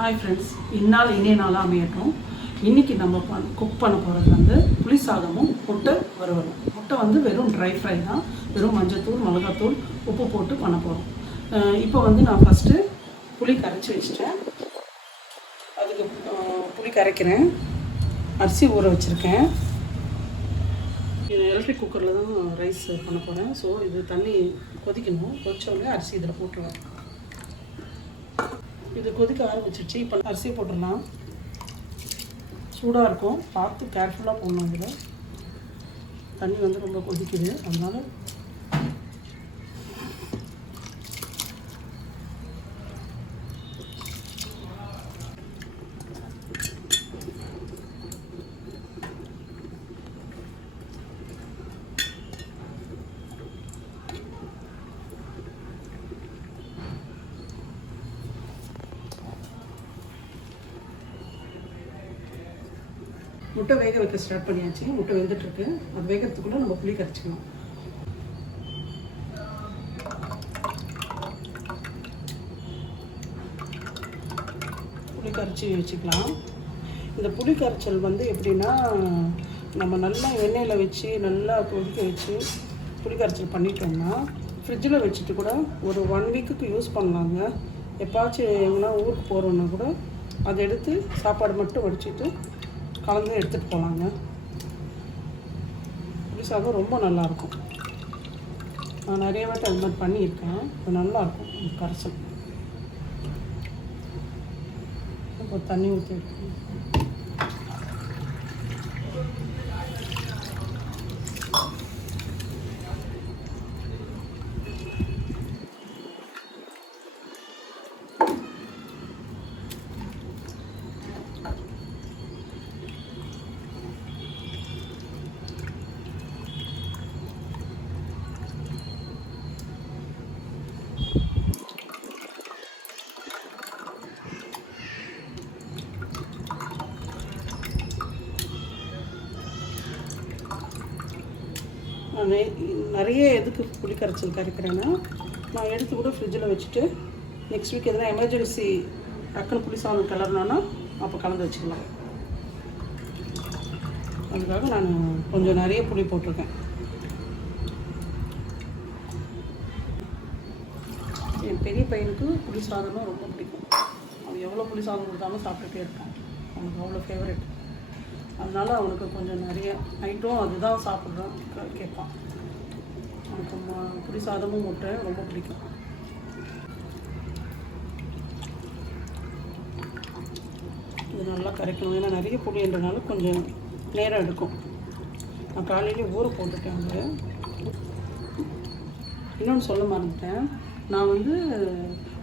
Hi friends, இந்நாள் இனிய நாளாக அமையட்டும். இன்றைக்கி நம்ம குக் பண்ண போகிறது வந்து புளி சாதமும் முட்டை வறுவலும். முட்டை வந்து வெறும் ட்ரை ஃப்ரை தான், வெறும் மஞ்சத்தூள் மிளகாத்தூள் உப்பு போட்டு பண்ண போகிறோம். இப்போ வந்து நான் ஃபஸ்ட்டு புளி கரைச்சி வச்சுட்டேன். அதுக்கு புளி கரைக்கிறேன். அரிசி ஊற வச்சுருக்கேன். இது எலக்ட்ரிக் குக்கரில் தான் ரைஸ் பண்ண போகிறேன். ஸோ இது தண்ணி கொதிக்கணும். கொதிச்சோடனே அரிசி இதில் போட்டுருவேன். இது கொதிக்க ஆரம்பிச்சிருச்சு. இப்போ அரிசி போட்டுடலாம். சூடாக இருக்கும், பார்த்து கேர்ஃபுல்லாக போடணும். இதில் தண்ணி வந்து ரொம்ப கொதிக்குது, அதனால முட்டை வேக வைக்க ஸ்டார்ட் பண்ணியாச்சு. முட்டை வெந்துட்டுருக்கு. அது வேகிறதுக்குள்ளே நம்ம புளி கரைச்சிக்கணும். புளி கரைச்சி வச்சுக்கலாம். இந்த புளி கரைச்சல் வந்து எப்படின்னா, நம்ம நல்லா எண்ணெயில் வச்சு நல்லா கொதிக்க வச்சு புளி கரைச்சல் பண்ணிட்டோம்னா ஃப்ரிட்ஜில் வச்சுட்டு கூட ஒரு 1 வீக்குக்கு யூஸ் பண்ணலாங்க. எப்பாச்சும் எங்கன்னா ஊருக்கு போகிறோன்னா கூட அதை எடுத்து சாப்பாடு மட்டும் வடிச்சிட்டு கலந்து எடுத்துகிட்டு போகலாங்க. புளி சாதம் ரொம்ப நல்லாயிருக்கும். நான் நிறைய வாட்டி அது மாதிரி பண்ணியிருக்கேன். அது நல்லாயிருக்கும் கரைசல். இப்போ தண்ணி ஊற்றி நிறைய எதுக்கு புளி கரைச்சல் கரைக்கிறேன்னா, நான் எடுத்து கூட ஃப்ரிட்ஜில் வச்சுட்டு நெக்ஸ்ட் வீக் எதனா எமர்ஜென்சி டக்குனு புளி சாதம் கிளறணுன்னா அப்போ கலந்து வச்சுக்கலாம். அதுக்காக நான் கொஞ்சம் நிறைய புளி போட்டிருக்கேன். என் பெரிய பையனுக்கு புளி சாதம்னா ரொம்ப பிடிக்கும். அவன் எவ்வளோ புளி சாதம் கொடுத்தாலும் சாப்பிட்டுட்டே இருப்பான். அவனுக்கு அவ்வளோ ஃபேவரெட். அதனால் அவனுக்கு கொஞ்சம் நிறைய நைட்டும் அதுதான் சாப்பிட்றான் கேட்பான். அவனுக்கு புளி சாதமும் முட்டை ரொம்ப பிடிக்கும். இது நல்லா கரைக்கணும். ஏன்னா நிறைய புளின்றனால கொஞ்சம் நேரம் எடுக்கும். நான் காலையிலே ஊற போட்டுட்டேன். அங்கே இன்னொன்று சொல்ல மறந்துட்டேன். நான் வந்து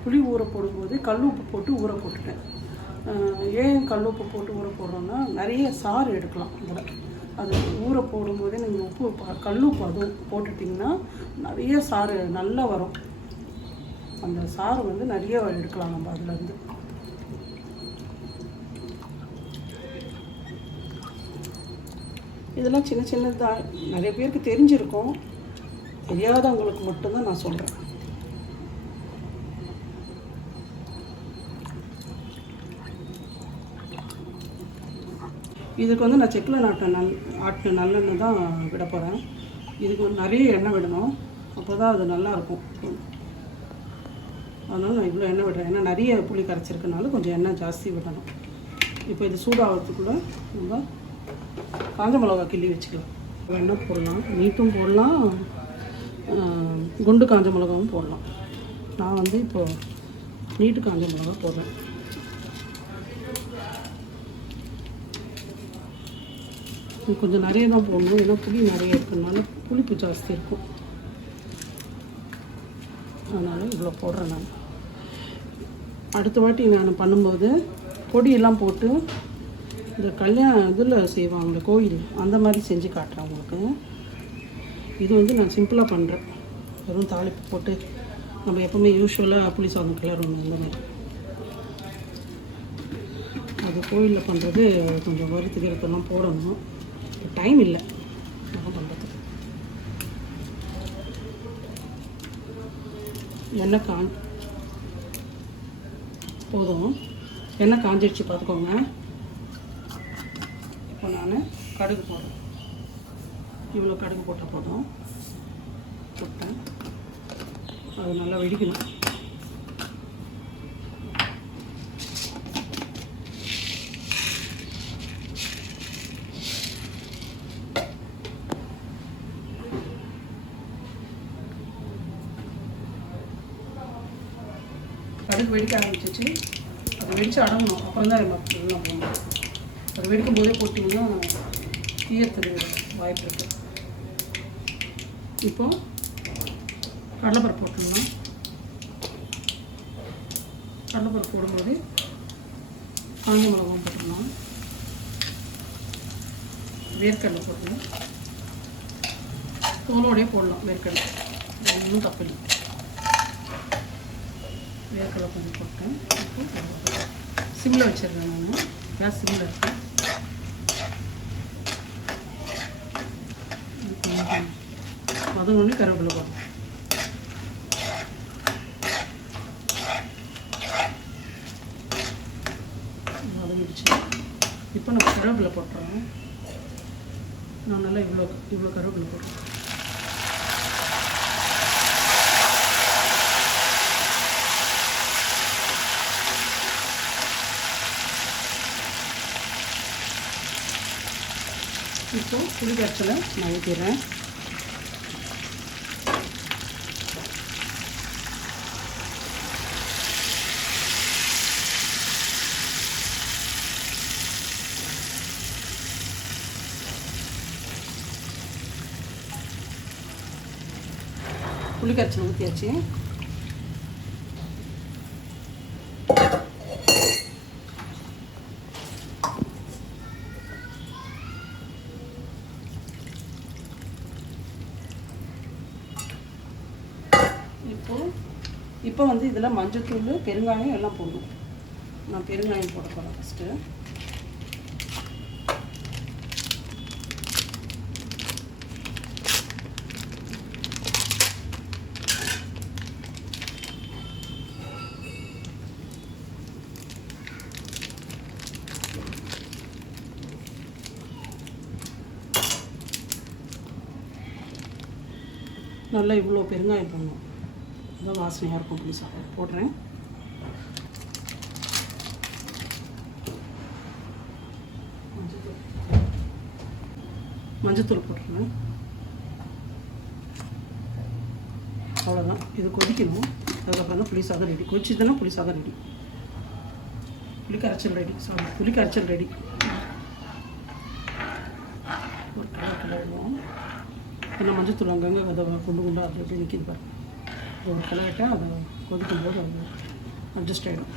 புளி ஊற போடும்போது கல் உப்பு போட்டு ஊற போட்டுட்டேன். ஏன் கல் உப்பு போட்டு ஊற போடுறோன்னா, நிறைய சாறு எடுக்கலாம். இதில் அது ஊற போடும்போதே நீங்கள் உப்பு கல் உப்பு அதுவும் போட்டுட்டிங்கன்னா நிறைய சாறு நல்லா வரும். அந்த சாறு வந்து நிறைய எடுக்கலாம் நம்ம அதுலேருந்து. இதெல்லாம் சின்ன சின்னதாக நிறைய பேருக்கு தெரிஞ்சிருக்கும். தெரியாதவங்களுக்கு மட்டும்தான் நான் சொல்கிறேன். இதுக்கு வந்து நான் செக்கில் ஆட்டின நல்லெண்ணெய் தான் விட போகிறேன். இதுக்கு வந்து நிறைய எண்ணெய் விடணும், அப்போ தான் அது நல்லாயிருக்கும். அதனால் நான் இவ்வளோ எண்ணெய் விடுறேன். ஏன்னா நிறைய புளி கரைச்சிருக்கனால கொஞ்சம் எண்ணெய் ஜாஸ்தி விடணும். இப்போ இது சூடாகிறதுக்குள்ளே நம்ம காஞ்ச மிளகா கிள்ளி வச்சுக்கலாம். எண்ணெய் போடலாம், நீட்டும் போடலாம், குண்டு காஞ்ச மிளகாவும் போடலாம். நான் வந்து இப்போது நீட்டு காஞ்ச மிளகா போடுறேன். கொஞ்சம் நிறைய தான் போடணும். ஏன்னா புளி நிறைய இருக்கிறதுனால புளிப்பு ஜாஸ்தி இருக்கும். அதனால் இவ்வளோ போடுறேன். நான் அடுத்த வாட்டி நான் பண்ணும்போது பொடியெல்லாம் போட்டு இந்த இதில் செய்வாங்களே கோயில், அந்த மாதிரி செஞ்சு காட்டுறேன் உங்களுக்கு. இது வந்து நான் சிம்பிளாக பண்ணுறேன். வெறும் தாளிப்பு போட்டு நம்ம எப்போவுமே யூஸ்வலாக புளி சாதம் கிளறணும். இந்த மாதிரி அது கோயிலில் பண்ணுறது கொஞ்சம் வறுத்துக்கிறதெல்லாம் போடணும். டைம் இல்லை நான் பண்ணுறதுக்கு. எண்ணெய் போதும். எண்ணெய் காஞ்சிடுச்சு பார்த்துக்கோங்க. இப்போ நான் கடுகு போடுறேன். இவ்வளோ கடுகு போட்டால் போதும். போட்டேன். அது நல்லா வெடிக்கணும். கடுகு வெடிக்க ஆரம்பிச்சிச்சு. அது வெடித்து அடங்கணும். அப்புறம் தான் நம்ம எல்லாம் போகணும். அது வெடிக்கும் போதே போட்டிங்கன்னா தீயத்துக்கு வாய்ப்பு இருக்குது. இப்போ கடலைப்பருப்பு போட்டுடலாம். கடலைப்பருப்பு போடும்போது காஞ்ச மிளகாவும் போட்டுடலாம். வேர்க்கடலை போடணும். தோலோடையே போடலாம் வேர்க்கடலை, ஒன்றும் தப்பில்லை. வேர்க்கடலை கொஞ்சம் போட்டேன். இப்போ சிம்மில் வச்சிடுறேன். நான் கேஸ் சிம்மில் இருக்கேன். அதுவும் ஒன்று கருவேப்பிலை போடணும். வதங்கிடுச்சு. இப்போ நம்ம கருவேப்பிலை போட்டுறோம். நான் நல்லா இவ்வளோ கருவேப்பிலை போட்டுறேன். இப்போ புளி கரைச்சலை நான் ஊற்றிடுறேன். புளி கரைச்சல் ஊற்றியாச்சு. இப்போ வந்து இதில் மஞ்சத்தூள், பெருங்காயம் எல்லாம் போடணும். நான் பெருங்காயம் போட போகிறேன் ஃபஸ்ட்டு. நல்லா இவ்வளோ பெருங்காயம் போடணும். அதான் வாசனையாக இருக்கும். புளி சாப்பாடு போடுறேன். மஞ்சத்தூள் போட்டுருவேன். அவ்வளோதான். இது கொதிக்கணும். அதுக்கப்புறம் தான் புளி சாதம் ரெடி. கொதிச்சுதுன்னா புளி சாதம் ரெடி. புளி கரைச்சல் ரெடி. புளி கரைச்சல் ரெடி. ஒரு கிளறுவோம். ஏன்னா மஞ்சத்தூள் அங்கங்கே அதை குண்டு குண்டாக அப்படி எப்படி நிற்கிது பாருங்க. ஒரு கிளறிட்டால் அதை கொதிக்கும் போது அது அட்ஜஸ்ட் ஆகிடும்.